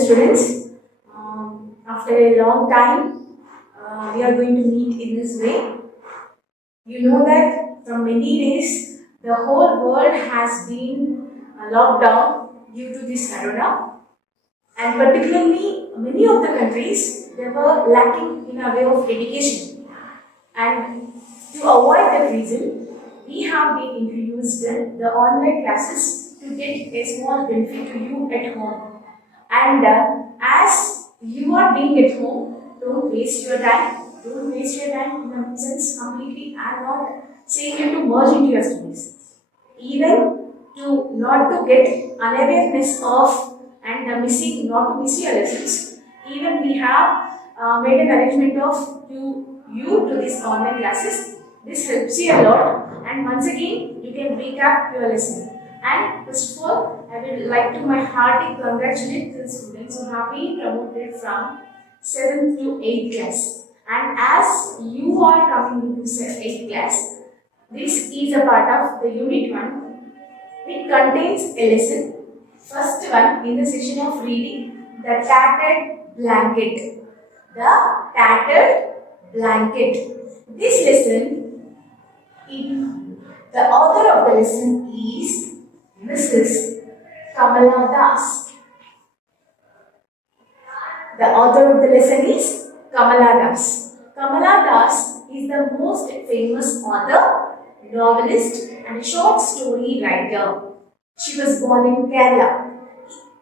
students. After a long time, we are going to meet in this way. You know that from many days, the whole world has been locked down due to this corona, and particularly many of the countries they were lacking in a way of education. And to avoid that reason, we have been introduced the online classes to get a small benefit to you at home. And as you are being at home, don't waste your time. Don't waste your time in a sense completely. I'm not saying you to merge into your studies. Even to not to get unawareness of and missing, not to miss your lessons. Even we have made an arrangement of you to these online classes. This helps you a lot, and once again you can recap your lesson. And first of all, I would like to my hearty congratulate the students who have been promoted from 7th to 8th class. And as you are coming into 8th class, this is a part of the unit 1. It contains a lesson. First one in the section of reading, the tattered blanket. The tattered blanket. This lesson, the author of the lesson is Mrs. Kamala Das. The author of the lesson is Kamala Das. Kamala Das is the most famous author, novelist and short story writer. She was born in Kerala.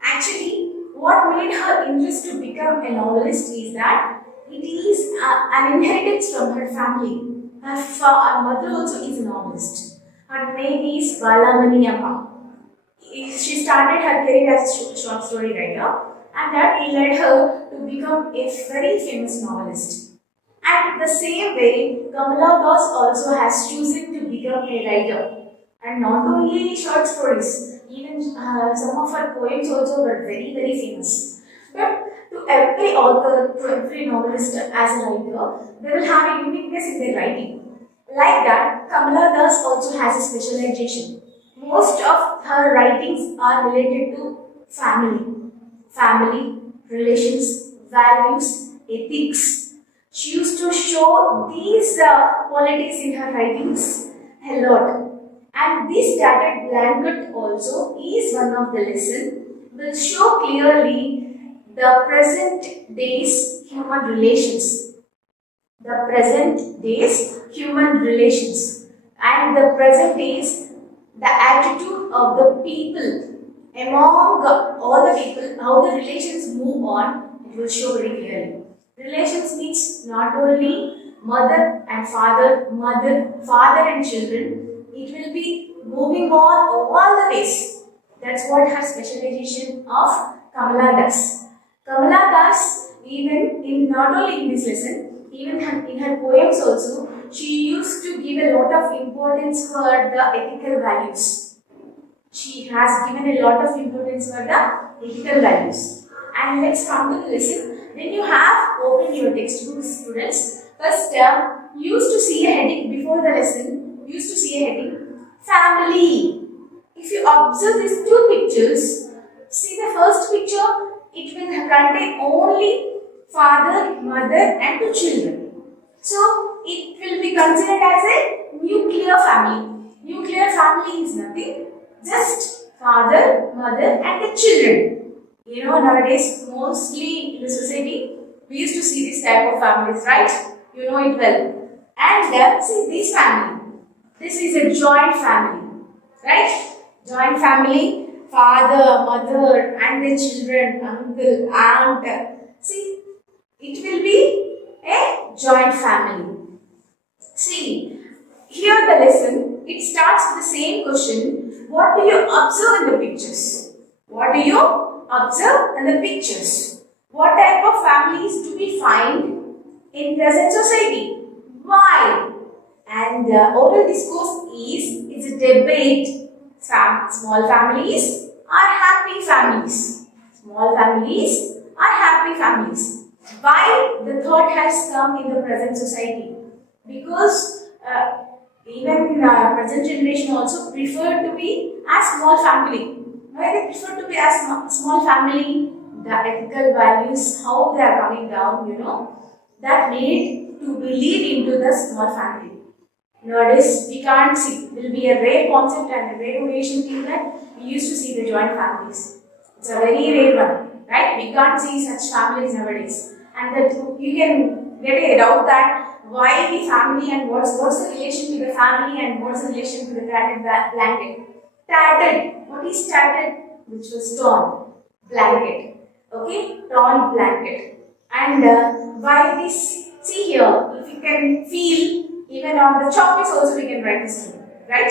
Actually, what made her interest to become a novelist is that it is an inheritance from her family. Her mother also is a novelist. Her name is Balamani Amma. She started her career as a short story writer, and that led her to become a very famous novelist. And the same way, Kamala Das also has chosen to become a writer. And not only short stories, even some of her poems also were very, very famous. But to every author, to every novelist as a writer, they will have a uniqueness in their writing. Like that, Kamala Das also has a specialization. Most of her writings are related to family, relations, values, ethics. She used to show these qualities in her writings a lot. And this tattered blanket also is one of the lessons, will show clearly the present day's human relations. The present day's human relations. And the present day's the attitude of the people among all the people, how the relations move on, it will show very clearly. Relations means not only mother and father, father and children, it will be moving on all the ways. That's what her specialization of Kamala Das. Kamala Das, even in not only in this lesson, even in her poems also, she used to give a lot of importance for the ethical values. She has given a lot of importance for the ethical values. And let's come to the lesson. When you have opened your textbook, students, first you used to see a heading before the lesson. You used to see a heading, family. If you observe these two pictures, see the first picture, it will contain only father, mother and two children. So, it will be considered as a nuclear family. Nuclear family is nothing, just father, mother and the children. You know, nowadays, mostly in the society, we used to see this type of families, right? You know it well. And see this family. This is a joint family, right? Joint family, father, mother and the children, uncle, aunt. See, it will be a joint family. See, here the lesson, it starts with the same question. What do you observe in the pictures? What do you observe in the pictures? What type of families do we find in present society? Why? And the oral discourse is a debate. Small families are happy families. Small families are happy families. Why the thought has come in the present society? Because even present generation also prefer to be a small family. Why they prefer to be a small family? the ethical values, how they are coming down, that made to believe into the small family. Nowadays, we can't see. It will be a rare concept and a rare occasion thing that we used to see the joint families. It's a very rare one, right? We can't see such families nowadays. And that you can get a doubt that why the family and what's the relation to the family and what's the relation to the tattered blanket. Tattered. What is tattered? Which was torn. Blanket. Okay? Torn blanket. And why this? See here, if you can feel, even on the chalk piece also we can write this name, right?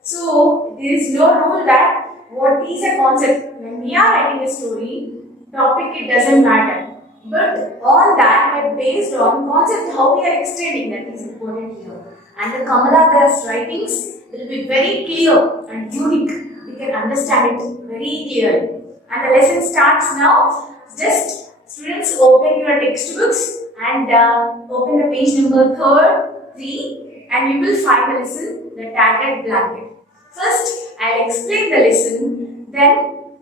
So there is no rule that what is a concept. When we are writing a story, topic it doesn't matter. But on that, but based on concept, how we are extending, that is important here. And the Kamala Das writings will be very clear and unique. We can understand it very clearly. And the lesson starts now. Just students open your textbooks and open the page number 3 and you will find the lesson, the tattered blanket. First, I will explain the lesson, then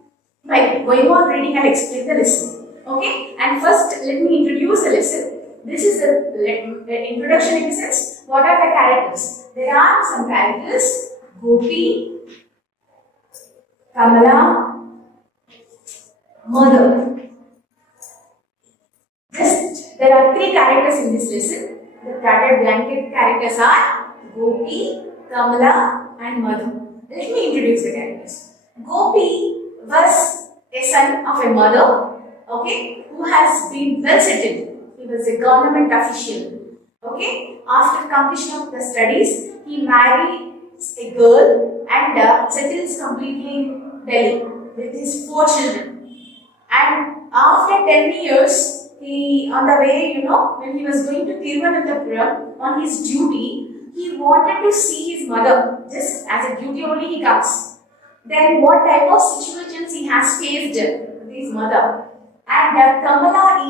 by going on reading, I will explain the lesson. Okay? And first, let me introduce the lesson. This is the introduction in the sense, what are the characters? There are some characters, Gopi, Kamala, Mother. There are 3 characters in this lesson. The tattered blanket characters are Gopi, Kamala and Madhu. Let me introduce the characters. Gopi was a son of a mother, okay, who has been well settled. He was a government official. Okay, after completion of the studies, he married a girl and settles completely in Delhi with his 4 children. And after 10 years, he, on the way, when he was going to Thiruvananthapuram on his duty, he wanted to see his mother. Just as a duty only he comes. Then what type of situations he has faced with his mother. And Kamala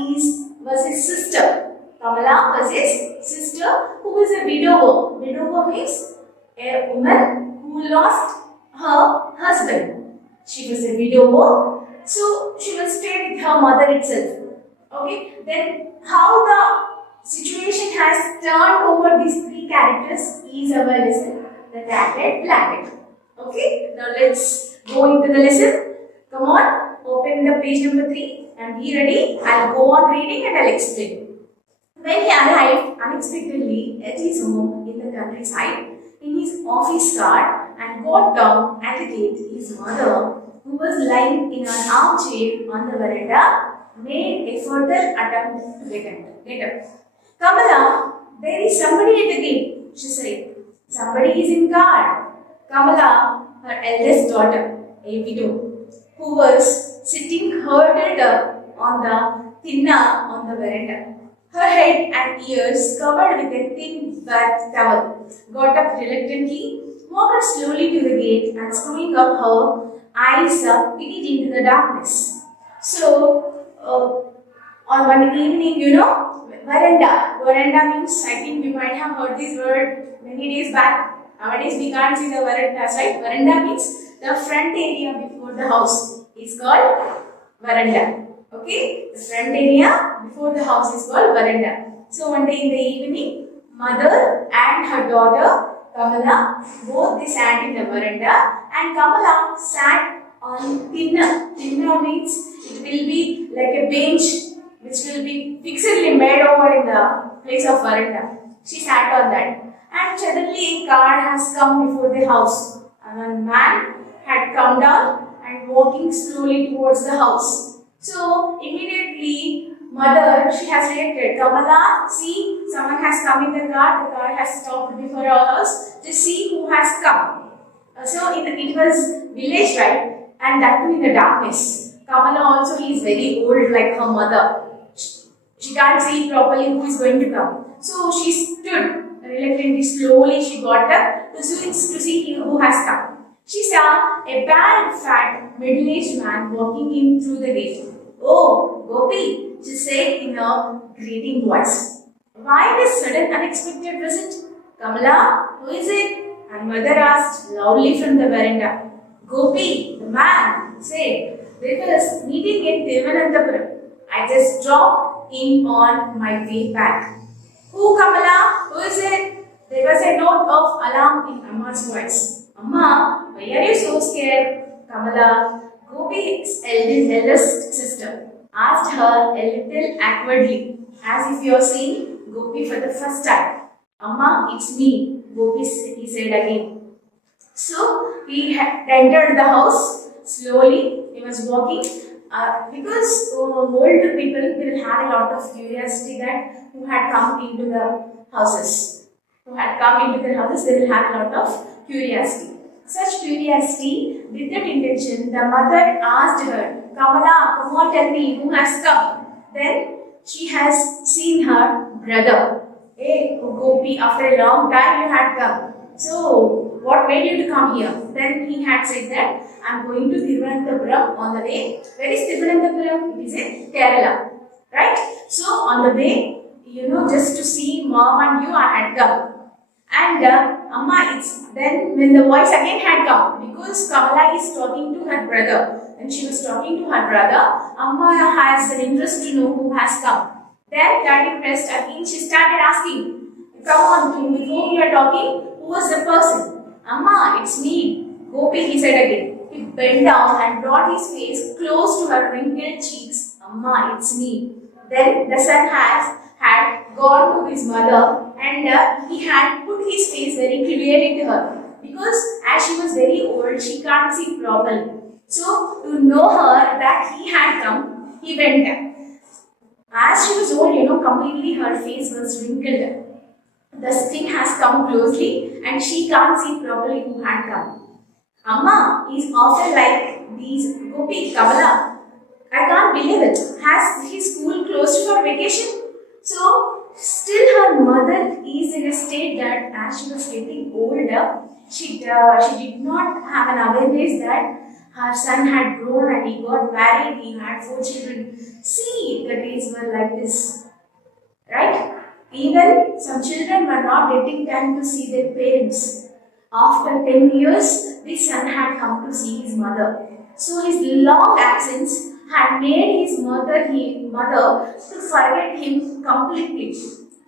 was his sister. Kamala was his sister who was a widower. Widower means a woman who lost her husband. She was a widower, so she will stay with her mother itself. Okay, then how the situation has turned over these 3 characters is our lesson, the tattered blanket. Okay, now let's go into the lesson. Come on, open the page number 3 and be ready. I'll go on reading and I'll explain. When he arrived unexpectedly at his home in the countryside, in his office car and got down at the gate, his mother, who was lying in an armchair on the veranda, made a further attempt to get up. Kamala, there is somebody at the gate, she said. Somebody is in guard. Kamala, her eldest daughter, a widow, who was sitting huddled up on the tinna on the veranda. Her head and ears covered with a thin bath towel, got up reluctantly, walked slowly to the gate and screwing up her eyes peeked into the darkness. So, on one evening, veranda. Veranda means, I think you might have heard this word many days back. Nowadays we can't see the verandas, right? Veranda means the front area before the house is called veranda. Okay? The front area before the house is called veranda. So one day in the evening, mother and her daughter, Kamala, both they sat in the veranda and Kamala sat on tinna. Tinna means it will be like a bench which will be fixedly made over in the place of veranda. She sat on that. And suddenly a car has come before the house. And a man had come down and walking slowly towards the house. So immediately mother, she has reacted. Kamala, see, someone has come in the car has stopped before our house. Just see who has come. So it was village, right? And that too in the darkness. Kamala also is very old like her mother. She can't see properly who is going to come. So she stood reluctantly, slowly she got up to see who has come. She saw a bald, fat, middle-aged man walking in through the gate. Oh, Gopi, she said in a greeting voice. Why this sudden unexpected visit? Kamala, who is it? And mother asked loudly from the veranda. Gopi, the man, said. There was meeting in Thiruvananthapuram. I just dropped in on my way back. Who, Kamala? Who is it? There was a note of alarm in Amma's voice. Amma, why are you so scared? Kamala, Gopi's eldest sister, asked her a little awkwardly, as if you are seeing Gopi for the first time. Amma, it's me, Gopi, he said again. So he entered the house slowly. He was walking because old people will have a lot of curiosity that who had come into the houses. Who had come into their houses, they will have a lot of curiosity. Such curiosity, with that intention, the mother asked her, Kamala, come on, tell me who has come. Then she has seen her brother. Hey, Gopi, after a long time you had come. So, what made you to come here? Then he had said that I am going to Thiruvananthapuram on the way. Where is Thiruvananthapuram? It is in Kerala. Right? So, on the way, just to see mom and you, I had come. And Amma, it's then when the voice again had come, because Kamala is talking to her brother. When she was talking to her brother, Amma has an interest to know who has come. Then that impressed again, she started asking, come on, with whom you are talking? Who was the person? Amma, it's me, Gopi, he said again. He bent down and brought his face close to her wrinkled cheeks. Amma, it's me. Then the son had gone to his mother and he had put his face very clearly to her. Because as she was very old, she can't see properly. So to know her that he had come, he went there. As she was old, completely her face was wrinkled. The skin has come closely and she can't see properly who had come. Amma is often like these Gopi, Kamala. I can't believe it. Has his school closed for vacation? So, still her mother is in a state that as she was getting older, she did not have an awareness that her son had grown and he got married, he had 4 children. See, the days were like this. Right? Even some children were not getting time to see their parents. After 10 years, this son had come to see his mother. So his long absence had made his mother to forget him completely.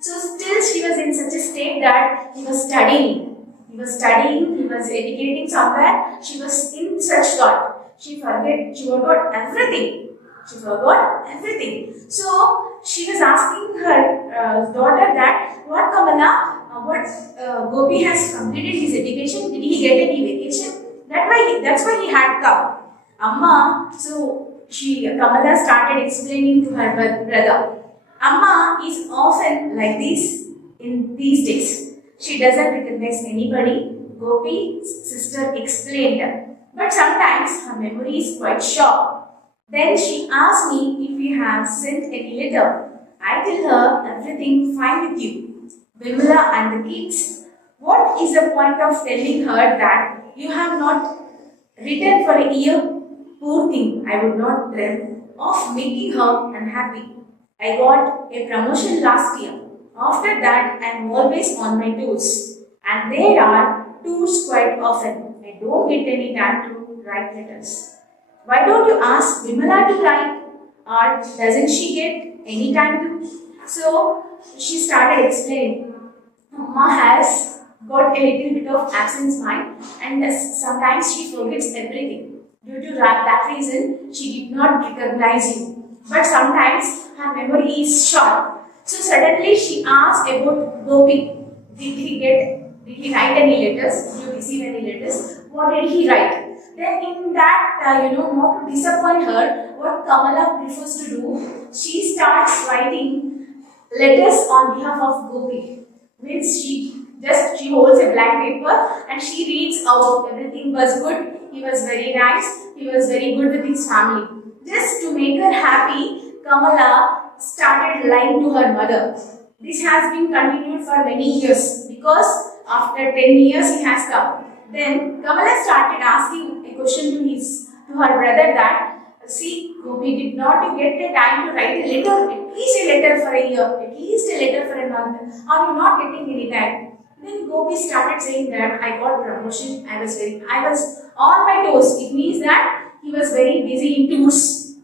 So still she was in such a state that he was studying, he was educating somewhere, she was in such thought. She forgot everything. So she was asking her daughter that, what Kamala, Gopi has completed his education, did he get any vacation? That's why he had come. Amma, so Kamala started explaining to her brother. Amma is often like this in these days. She doesn't recognize anybody, Gopi's sister explained. But sometimes her memory is quite short. Then she asked me if we have sent any letter. I tell her everything fine with you. Vimala and the kids. What is the point of telling her that you have not written for a year? Poor thing, I would not dream of making her unhappy. I got a promotion last year. After that, I am always on my toes. And there are tours quite often. I don't get any time to write letters. Why don't you ask Vimala to write? Or doesn't she get any time to? So, she started explaining. Amma has got a little bit of absence mind and sometimes she forgets everything. Due to that reason, she did not recognize you. But sometimes her memory is short. So suddenly she asked about Gopi. Did he write any letters? Did you receive any letters? What did he write? Then in that, not to disappoint her, what Kamala prefers to do, she starts writing letters on behalf of Gopi. Means she holds a blank paper and she reads out everything was good, he was very nice, he was very good with his family. Just to make her happy, Kamala started lying to her mother. This has been continued for many years because after 10 years he has come. Then Kamala started asking a question to her brother that, see, Gopi did not get the time to write a letter, at least a letter for a year, at least a letter for a month. Are you not getting any time? Then Gopi started saying that I got promotion, I was on my toes. It means that he was very busy in tours,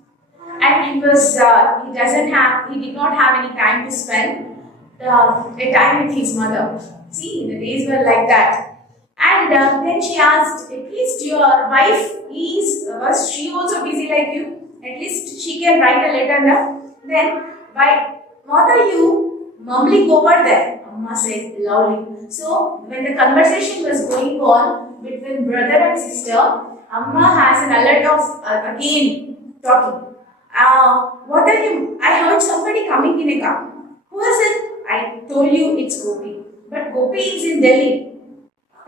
and he did not have any time to spend a time with his mother. See, the days were like that. And then she asked, at least your wife was she also busy like you? At least she can write a letter now. Then, what are you mumbling over there? Amma said loudly. So, when the conversation was going on between brother and sister, Amma has an alert of again talking. What are you? I heard somebody coming in a car. Who is it? I told you it's Gopi. But Gopi is in Delhi.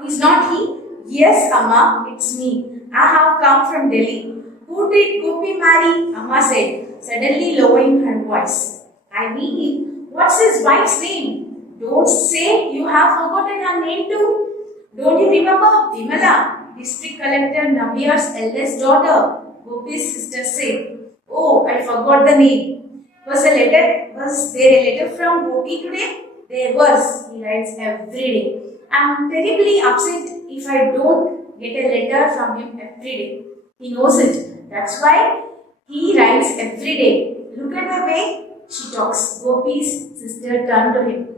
Is not he? Yes, Amma, it's me. I have come from Delhi. Who did Gopi marry? Amma said, suddenly lowering her voice. I mean, what's his wife's name? Don't say you have forgotten her name too. Don't you remember Vimala, District Collector Nambiyar's eldest daughter? Gopi's sister said. Oh, I forgot the name. Was there a letter from Gopi today? There was, he writes every day. I'm terribly upset if I don't get a letter from him every day. He knows it. That's why he writes every day. Look at the way she talks. Gopi's sister turned to him.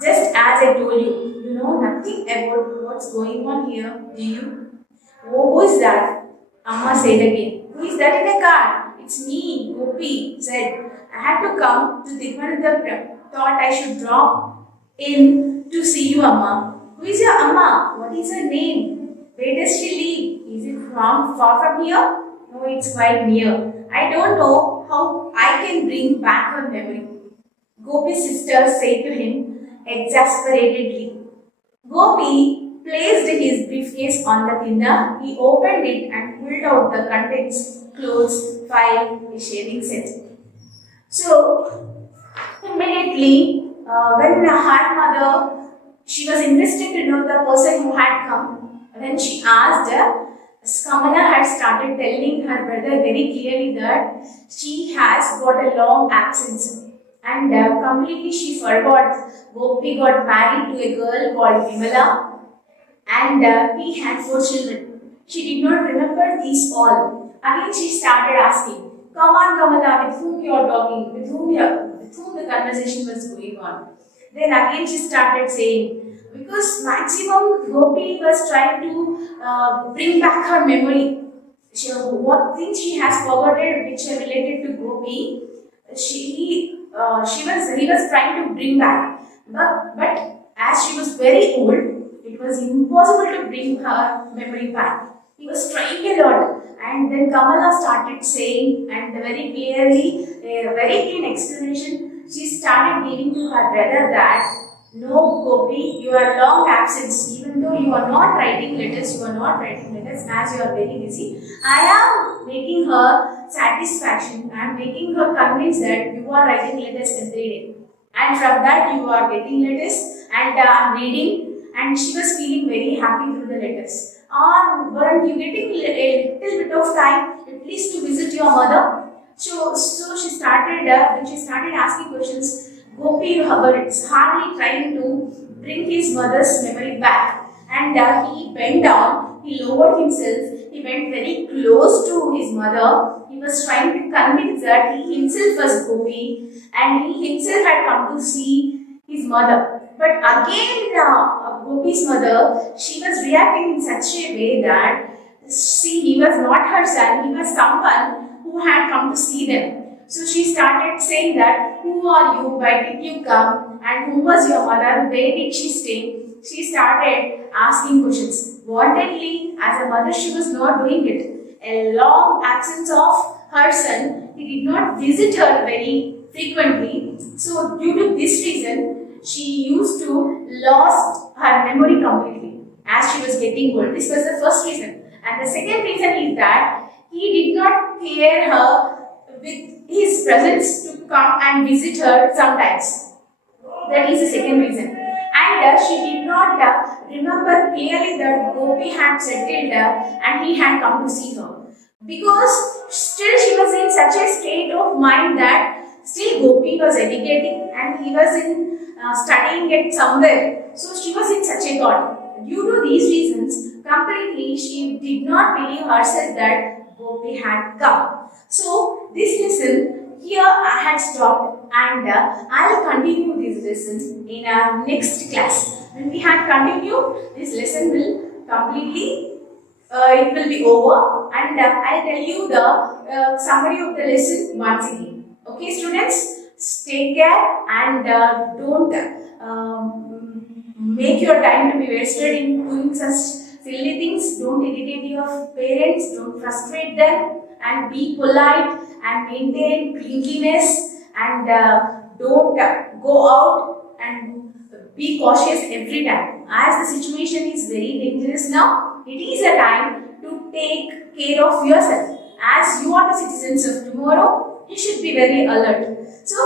Just as I told you, you know nothing about what's going on here, do you? Oh, who is that? Amma said again. Who is that in a car? It's me, Gopi said. I had to come to Thiruvananthapuram. Thought I should drop in to see you, Amma. Who is your Amma? What is her name? Where does she live? Is it far from here? No, it's quite near. I don't know how I can bring back her memory. Gopi's sister said to him exasperately. Gopi placed his briefcase on the dinner. He opened it and pulled out the contents, clothes, file, a shaving set. So, immediately, when her mother, she was interested to know the person who had come. When she asked her, Kamala had started telling her brother very clearly that she has got a long absence. And completely she forgot Gopi got married to a girl called Vimala, and he had 4 children. She did not remember these all. Again she started asking, come on Kamala, with whom you are talking, with whom the conversation was going on. Then again she started saying, because maximum Gopi was trying to bring back her memory. What things she has forgotten which are related to Gopi, he was trying to bring back. But as she was very old, it was impossible to bring her memory back. He was trying a lot. And then Kamala started saying, and very clearly, a very clean explanation, she started giving to her brother that, no Gopi, you are long absence, even though you are not writing letters as you are very busy. I am making her satisfaction, I am making her convinced that you are writing letters every day. And from that you are getting letters and I am reading, and she was feeling very happy through the letters. Weren't you getting a little bit of time at least to visit your mother? So she started, when she started asking questions, Gopi was hardly trying to bring his mother's memory back. And he bent down, he lowered himself, he went very close to his mother. He was trying to convince that he himself was Gopi and he himself had come to see his mother. But again, Gopi's mother, she was reacting in such a way that, he was not her son, he was someone who had come to see them. So she started saying that, who are you, why did you come, and who was your mother, where did she stay? She started asking questions. Wantedly, as a mother, she was not doing it. A long absence of her son, he did not visit her very frequently. So due to this reason, she used to lost her memory completely as she was getting old. This was the first reason. And the second reason is that he did not care her with his presence to come and visit her sometimes. That is the second reason. And she did not remember clearly that Gopi had settled and he had come to see her. Because still she was in such a state of mind that still Gopi was educating and he was in studying it somewhere. So she was in such a thought. Due to these reasons, completely she did not believe herself that hope we had come. So this lesson here I had stopped, and I'll continue this lesson in our next class. When we had continued, this lesson will completely it will be over, and I'll tell you the summary of the lesson once again. Okay, students, take care, and don't make your time to be wasted in doing such silly things. Don't irritate your parents, don't frustrate them, and be polite and maintain cleanliness, and don't go out, and be cautious every time. As the situation is very dangerous now, it is a time to take care of yourself. As you are the citizens of tomorrow, you should be very alert. So,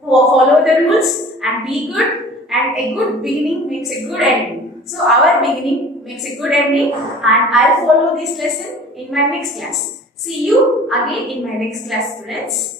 follow the rules and be good, and a good beginning makes a good ending. So, our beginning makes a good ending, and I'll follow this lesson in my next class. See you again in my next class, students.